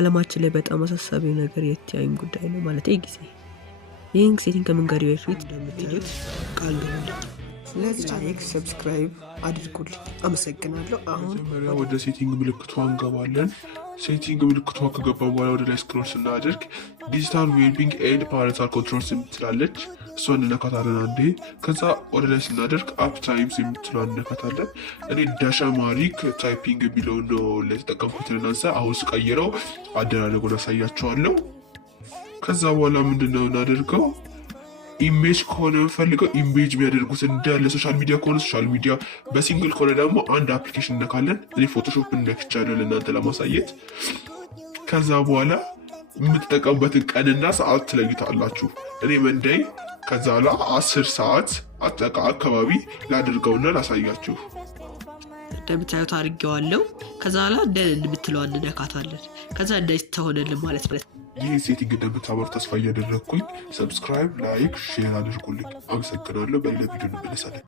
በአለማችን ላይ በጣም አሳሳቢው ነገር የቲአይን ጉዳይ ነው ማለት ጊዜ ይህን ሴቲንግ ከመንገድ በፊት እንደምታዩት ቃል ገቡልኝ። ስለዚህ ላይክ ሰብስክራይብ አድርጉልኝ። አመሰግናለሁ። አሁን ወደ ሴቲንግ ምልክቷ እንገባለን። ሴቲንግ ምልክቷ ከገባ በኋላ ወደ ላይ ስክሮል ስናደርግ ዲጂታል ዌልቢንግ ኤንድ ፓረንታል ኮንትሮልስ የምትላለች እሷን እንነካታለን አንዴ። ከዛ ወደ ላይ ስናደርግ አፕ ታይምስ የምትለዋን እንነካታለን። እኔ ዳሻማሪክ ታይፒንግ የሚለውን ነው ለተጠቀምኩት ልናንሳ። አሁን ስቀይረው አደራረጉን አሳያቸዋለሁ። ከዛ በኋላ ምንድነው እናደርገው ኢሜጅ ከሆነ ፈልገው ኢሜጅ የሚያደርጉት እንዳለ ሶሻል ሚዲያ ከሆነ ሶሻል ሚዲያ፣ በሲንግል ከሆነ ደግሞ አንድ አፕሊኬሽን እነካለን። እኔ ፎቶሾፕ እንደክቻለሁ ለእናንተ ለማሳየት። ከዛ በኋላ የምትጠቀሙበትን ቀንና ሰዓት ትለይታላችሁ። እኔ መንደይ ከዛ ላ 10 ሰዓት አጠቃ አካባቢ ላድርገውና ላሳያችሁ። እንደምታዩት አድርጌዋለሁ። ከዛ ላ ደን የምትለዋን እንነካታለን። ከዛ እንደዚህ ተሆነልን ማለት ነው። ይህ ሴቲንግ እንደምታበሩ ተስፋ እያደረግኩኝ ሰብስክራይብ፣ ላይክ፣ ሼር አድርጉልኝ። አመሰግናለሁ። በሌላ ቪዲዮ እንመለሳለን።